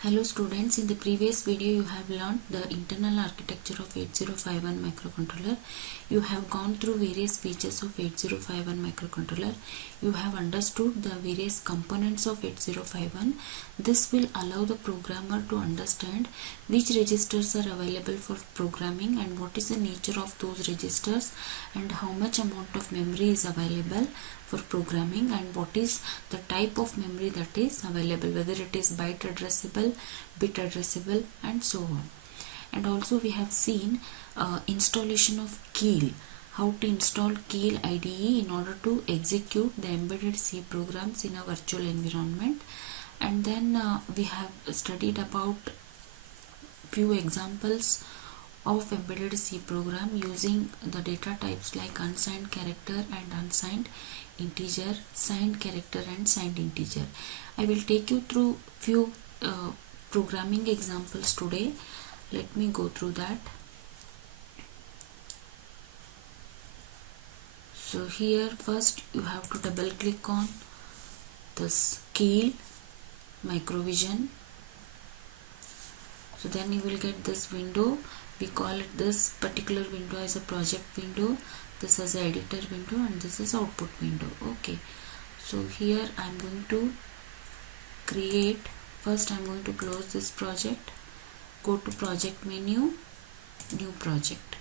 Hello students, in the previous video you have learned the internal architecture of 8051 microcontroller. You have gone through various features of 8051 microcontroller. You have understood the various components of 8051. This will allow the programmer to understand which registers are available for programming and what is the nature of those registers and how much amount of memory is available for programming and what is the type of memory that is available, whether it is byte addressable, bit addressable and so on. And also we have seen installation of Keil, how to install Keil IDE in order to execute the embedded C programs in a virtual environment. And then we have studied about few examples of embedded C program using the data types like unsigned character and unsigned integer, signed character and signed integer. I will take you through few programming examples today. Let me go through that. So here first you have to double click on this Keil Microvision. So then you will get this window. We call it this particular window as a project window, this is an editor window and this is output window. Okay, so here I am going to create, first I am going to close this project, go to project menu, new project.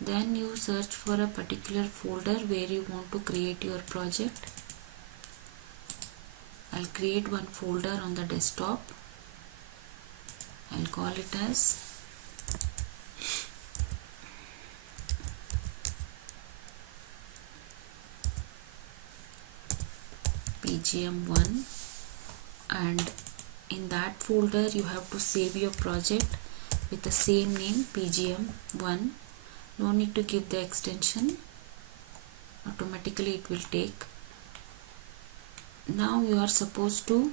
Then you search for a particular folder where you want to create your project. I'll create one folder on the desktop. I'll call it as PGM1, and in that folder you have to save your project with the same name, PGM1. No need to give the extension, automatically it will take. Now you are supposed to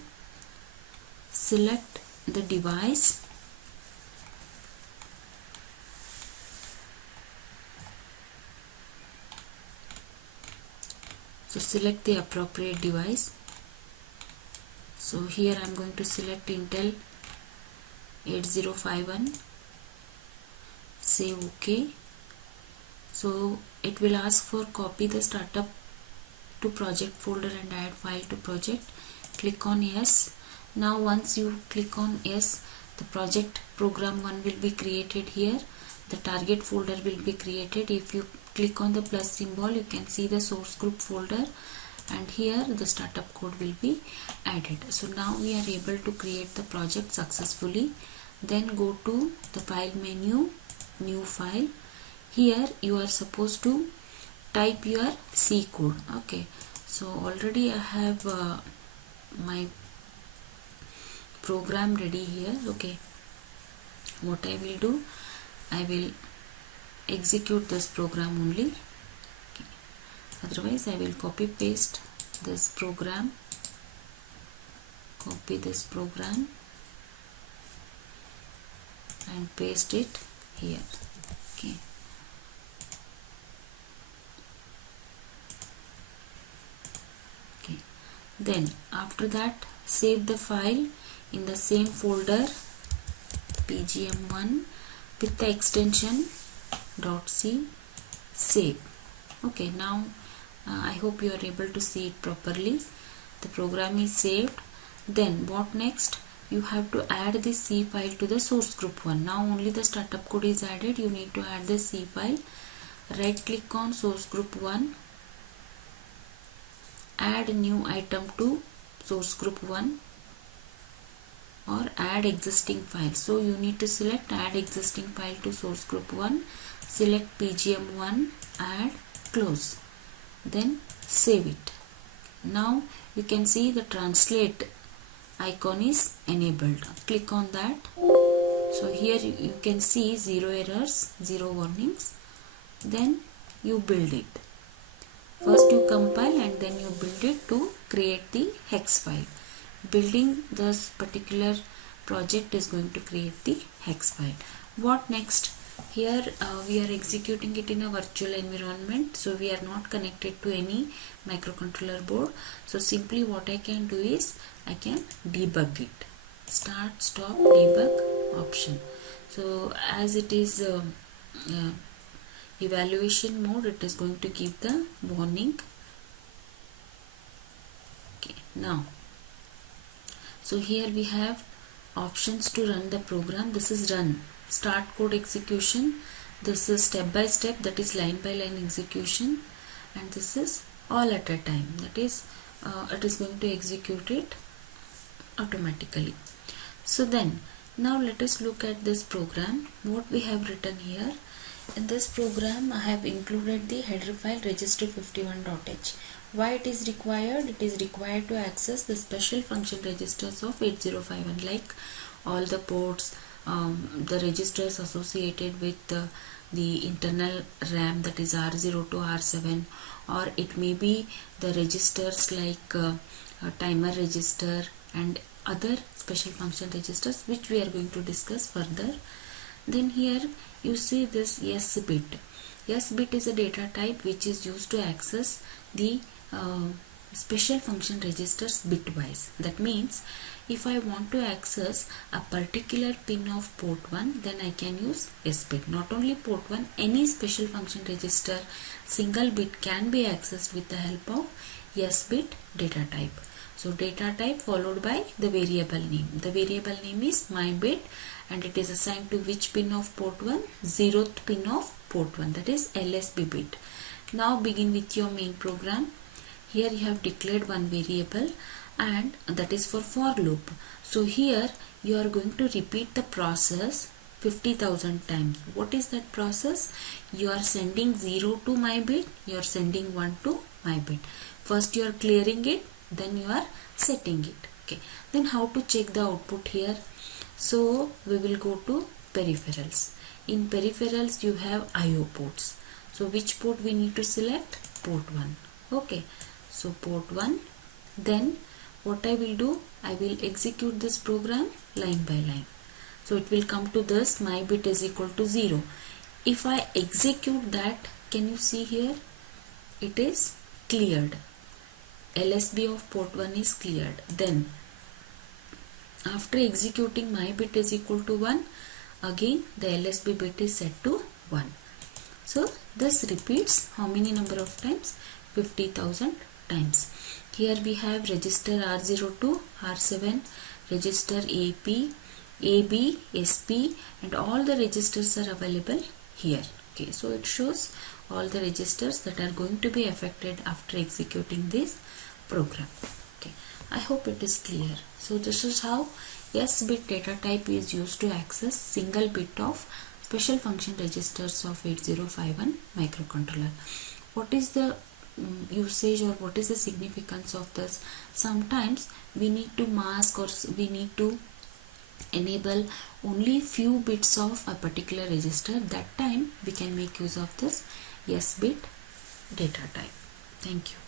select the device. So select the appropriate device. So here I am going to select Intel 8051. Say OK. So it will ask for copy the startup to project folder and add file to project. Click on yes. Now once you click on yes, the project program 1 will be created here. The target folder will be created. If you click on the plus symbol, you can see the source group folder and here the startup code will be added. So now we are able to create the project successfully. Then go to the file menu, new file. Here you are supposed to type your C code. Okay, so already I have my program ready here. Okay, what I will do, I will execute this program only. Okay. Otherwise I will copy paste this program, copy this program and paste it here. Okay. Okay. Then after that save the file in the same folder PGM1 with the extension .c save. Okay, now I hope you are able to see it properly. The program is saved. Then what next? You have to add the C file to the source group 1. Now only the startup code is added. You need to add the C file. Right click on source group 1. Add new item to source group 1 or add existing file. So you need to select add existing file to source group 1, select PGM1, add, close, then save it. Now you can see the translate icon is enabled. Click on that. So here you can see 0 errors, 0 warnings. Then you build it. First you compile and then you build it to create the hex file. Building this particular project is going to create the hex file. What next? here we are executing it in a virtual environment, so we are not connected to any microcontroller board. So simply what I can do is I can debug it. Start, stop, debug option. So as it is evaluation mode, it is going to give the warning. Okay, now so here we have options to run the program. This is run, start code execution. This is step by step, that is line by line execution, and this is all at a time, that is it is going to execute it automatically. So then now let us look at this program, what we have written here. In this program I have included the header file register51.h. Why it is required? It is required to access the special function registers of 8051, like all the ports, the registers associated with the internal RAM, that is R0 to R7, or it may be the registers like a timer register and other special function registers, which we are going to discuss further. Then here you see this S bit. S bit is a data type which is used to access the special function registers bitwise. That means if I want to access a particular pin of port 1, then I can use S bit. Not only port 1, any special function register single bit can be accessed with the help of S bit data type. So data type followed by the variable name. The variable name is my bit, and it is assigned to which pin of port 1? 0th pin of port 1, that is LSB bit. Now begin with your main program. Here you have declared one variable, and that is for loop. So here you are going to repeat the process 50,000 times. What is that process? You are sending 0 to my bit, you are sending 1 to my bit. First you are clearing it, then you are setting it. Okay, then how to check the output here? So we will go to peripherals. In peripherals you have IO ports. So which port we need to select? Port 1. Okay, so port 1. Then what I will do, I will execute this program line by line. So it will come to this, my bit is equal to 0. If I execute that, can you see here? It is cleared. LSB of port 1 is cleared. Then after executing my bit is equal to 1, again the LSB bit is set to 1. So this repeats how many number of times? 50,000 times. Here we have register R0 to R7, register AP, AB, SP, and all the registers are available here. Okay, so it shows all the registers that are going to be affected after executing this program. Okay, I hope it is clear. So this is how S bit data type is used to access single bit of special function registers of 8051 microcontroller. What is the usage, or what is the significance of this? Sometimes we need to mask, or we need to enable only few bits of a particular register. That time we can make use of this S bit data type. Thank you.